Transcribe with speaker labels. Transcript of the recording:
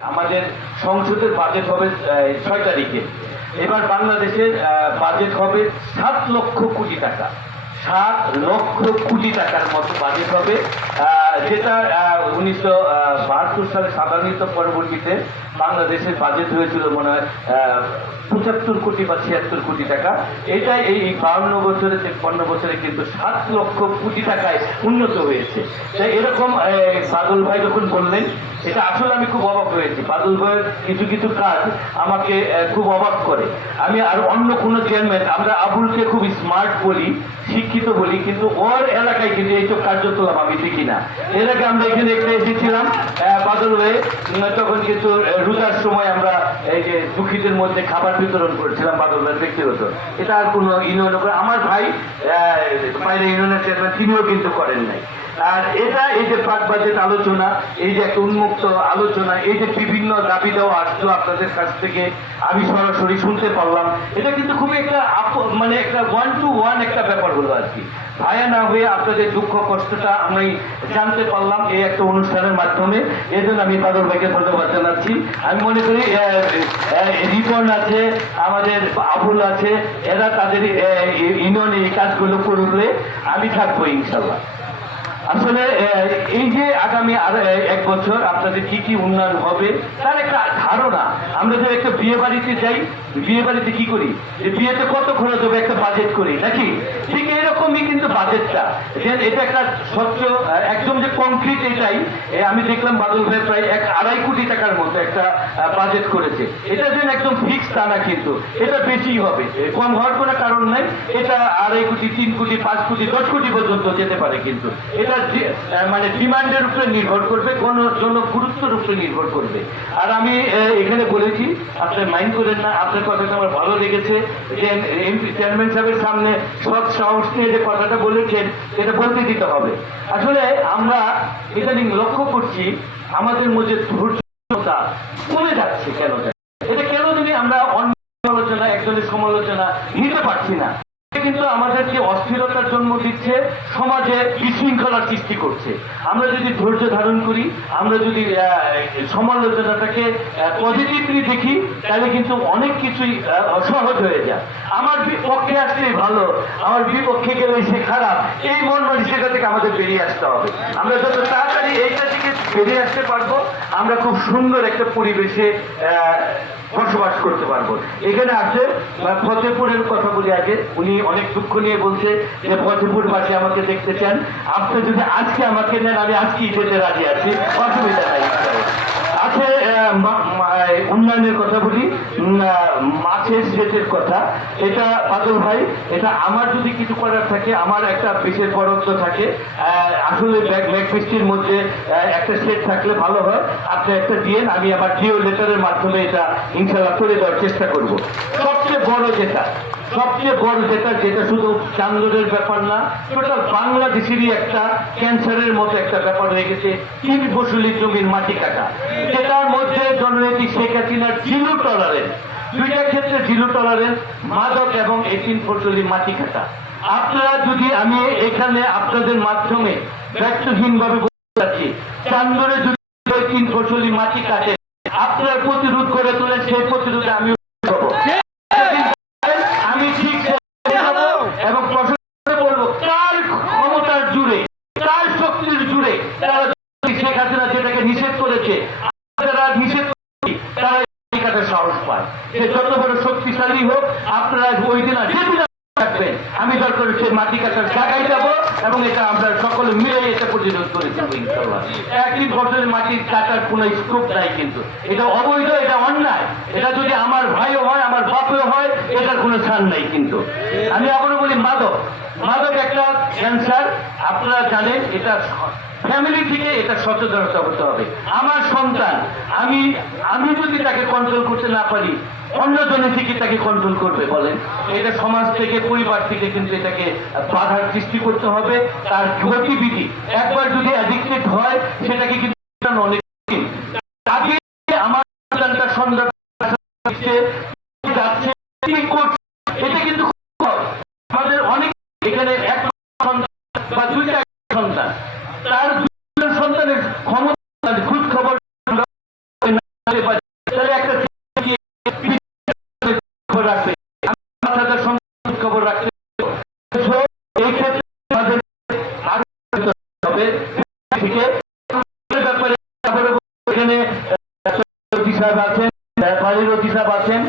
Speaker 1: আমাদের সংসদের বাজেট হবে ছয় তারিখে। এবার বাংলাদেশের বাজেট হবে সাত লক্ষ কোটি টাকা। সাত লক্ষ কোটি টাকার মতো বাজেট হবে যেটা উনিশশো বাহাত্তর সালে সাধারণত পরবর্তীতে বাংলাদেশের বাজেট হয়েছিল মনে হয় পঁচাত্তর কোটি বা ছিয়াত্তর কোটি টাকা। এটা এই বাউন্ন বছরে তেপ্পান্ন বছরে কিন্তু সাত লক্ষ কোটি টাকায় উন্নত হয়েছে। তাই এরকম বাদল ভাই যখন বললেন, এটা আসলে আমি খুব অবাক হয়েছি। বাদল ভাইয়ের কিছু কিছু কাজ আমাকে খুব অবাক করে। আমি আর অন্য কোনো চেয়ারম্যান আমরা আবুলকে খুব স্মার্ট বলি, শিক্ষিত বলি, কিন্তু ওর এলাকায় কিন্তু এইসব কার্যকলাপ আমি দেখি না। এর আগে আমরা এখানে একটা এসেছিলাম। বাদল ভাই তখন কিন্তু রোজার সময় আমরা এই যে দুঃখীদের মধ্যে খাবার বিতরণ করেছিলাম বাদল ভাইয়ের ব্যক্তিগত। এটা আর কোনো ইউনিয়ন করে আমার ভাই বাইরে ইউনিয়নের চেয়ারম্যান তিনিও কিন্তু করেন নাই। আর এটা এই যে প্রাক বাজেট আলোচনা, এই যে একটা উন্মুক্ত আলোচনা, এই যে বিভিন্ন দাবি দেওয়া আসলো আপনাদের কাছ থেকে, আমি সরাসরি শুনতে পারলাম। এটা কিন্তু খুবই একটা মানে একটা ওয়ান টু ওয়ান একটা ব্যাপার হলো আর কি। ভায়া না হয়ে আপনাদের দুঃখ, কষ্টটা আমি জানতে পারলাম এই একটা অনুষ্ঠানের মাধ্যমে এই জন্য আমি তাদের ভাইকে ধন্যবাদ জানাচ্ছি। আমি মনে করি রিপন আছে, আমাদের আবুল আছে, এরা তাদের ইউনিয়নে এই কাজগুলো করলে আমি থাকব ইনশাল্লাহ। আসলে এই যে আগামী আর এক বছর আপনাদের কি কি উন্নয়ন হবে, তার একটা ধারণা। আমরা যদি একটা বিয়ে বাড়িতে যাই, বিয়ে বাড়িতে কি করি? যে বিয়েতে কত খরচ হবে একটা বাজেট করি, নাকি? ঠিক এরকমই কিন্তু বাজেটটা এটা একটা স্বচ্ছ একদম যে কংক্রিট এটাই আমি দেখলাম বাদল ভাই প্রায় এক আড়াই কোটি টাকার মতো একটা বাজেট করেছে। এটা যেন একদম ফিক্স তা না কিন্তু, এটা বেশি হবে। কম হওয়ার কোনো কারণ নাই, এটা আড়াই কোটি, তিন কোটি, পাঁচ কোটি, দশ কোটি পর্যন্ত যেতে পারে কিন্তু। এটা মানে ডিমান্ডের উপরে নির্ভর করবে, কোন জন গুরুত্বের উপরে নির্ভর করবে। আর আমি এখানে বলেছি আপনি মাইন্ড করেন না, আপনার কথাটা আমার ভালো লেগেছে, যে এমপি চেয়ারম্যান সাহেবের সামনে সাহস নিয়ে যে কথাটা বলেছেন এটা বলতে দিতে হবে। আসলে আমরা ইদানিং লক্ষ্য করছি, আমাদের মধ্যে ধৈর্যতা কমে যাচ্ছে কেন এটা কেন যদি আমরা অন্য সমালোচনা একজনের সমালোচনা নিতে পারছি না। কিন্তু আমাদেরকে অস্থিরতার জন্ম দিচ্ছে, সমাজে বিশৃঙ্খলার সৃষ্টি করছে। আমরা যদি ধৈর্য ধারণ করি, আমরা যদি সমালোচনাটাকে পজিটিভলি দেখি, তাহলে কিন্তু অনেক কিছুই সহজ হয়ে যায়। আমার পক্ষে আসলে ভালো। আমার বিপক্ষে গেলে সে খারাপ। এই মন মানসিকতা থেকে আমাদের বেরিয়ে আসতে হবে। আমরা যত তাড়াতাড়ি এইটা থেকে বেরিয়ে আসতে পারব আমরা খুব সুন্দর একটা পরিবেশে বসবাস করতে পারব। এখানে আছে ফতেপুরের কথা বলি আগে। উনি অনেক দুঃখ নিয়ে বলছে যে ফতেপুরবাসী আমাকে দেখতে চান। আপনি যদি আজকে আমাকে নেন আমি আজকেই যেতে রাজি আছি। অসুবিধা নাই। আছে আহ, উন্নয়নের কথা বলি মাছের সেচের কথা। এটা বাদল ভাই, এটা আমার যদি কিছু করার থাকে, আমার একটা বিশেষ বরাদ্দ থাকে। আসলে ব্যাগ বৃষ্টির মধ্যে একটা সেট থাকলে ভালো হয়। আপনি একটা দিয়েন, আমি আবার জিও লেটারের মাধ্যমে এটা ইনশাল্লাহ করে দেওয়ার চেষ্টা করব। সবচেয়ে বড় যেটা, সবচেয়ে বড় যেটা যেটা শুধু চান্দরের ব্যাপার না, টোটাল বাংলাদেশেরই একটা ক্যান্সারের মতো একটা ব্যাপার হয়ে গেছে, তিন ফসলি জমির মাটি কাটা। যেটার জননেত্রী শেখ হাসিনার জিরো টলারেন্স দুইটা ক্ষেত্রে জিরো টলারেন্স মাদক এবং এটিন তিন মাটি কাটা। আপনারা যদি আমি এখানে আপনাদের মাধ্যমে ব্যর্থহীনভাবে বলতে চাচ্ছি, চান্দরে যদি তিন ফসলি মাটি কাটে, আপনারা প্রতিরোধ করে তোলেন, সেই প্রতিরোধে আমি করব আমি ঠিক দেখাবো এবং প্রশাসনকে বলব কার ক্ষমতার জুড়ে কার শক্তির জুড়ে তারা শেখ হাসিনা যেটাকে নিষেধ করেছে যারা নিষেধ করেছে তারা এই কাজে সাহস পায়। সে যত বড় শক্তিশালী হোক, আপনারা ওই দিন যেদিন থাকবেন, আমি দরকার হচ্ছে মাটি কাটার জায়গায় যাব এবং এটা আমরা সকলে মিলে এটা প্রতিরোধ করে দেবো ইনশাল্লাহ। একই বছরের মাটি কাটার কোনো স্কোপ নাই কিন্তু। এটা অবৈধ, এটা অন্যায়। এটা যদি আমার ভাইও হয়, আমার বাপেও হয়, এটার কোনো ছাড় নাই কিন্তু। আমি আবারও বলি, মাদক। মাদক একটা ক্যান্সার আপনারা জানেন, এটা ফ্যামিলি থেকে এটা সচেতনতা করতে হবে। আমার সন্তান, আমি আমি যদি তাকে কন্ট্রোল করতে না পারি অন্যজনে থেকে তাকে কন্ট্রোল করবে বলেন। এটা সমাজ থেকে, পরিবার থেকে কিন্তু এটাকে বাধার সৃষ্টি করতে হবে। তার গতিবিধি একবার যদি অ্যাডিক্টেড হয়, সেটাকে কিন্তু অনেক দিন। তাকে আমার সন্তানটা সন্ধ্যা যাচ্ছে কি করছে এটা কিন্তু খুব সহজ। আমাদের অনেক এখানে এক সন্তান বা দুইটা সন্তান তার দুজন সন্তানের ক্ষমতা খোঁজ খবর রাখতে এই ক্ষেত্রে আমাদের হবে। থেকে ব্যাপারে এখানে আহ, আছেন বাড়ির অতি আছেন।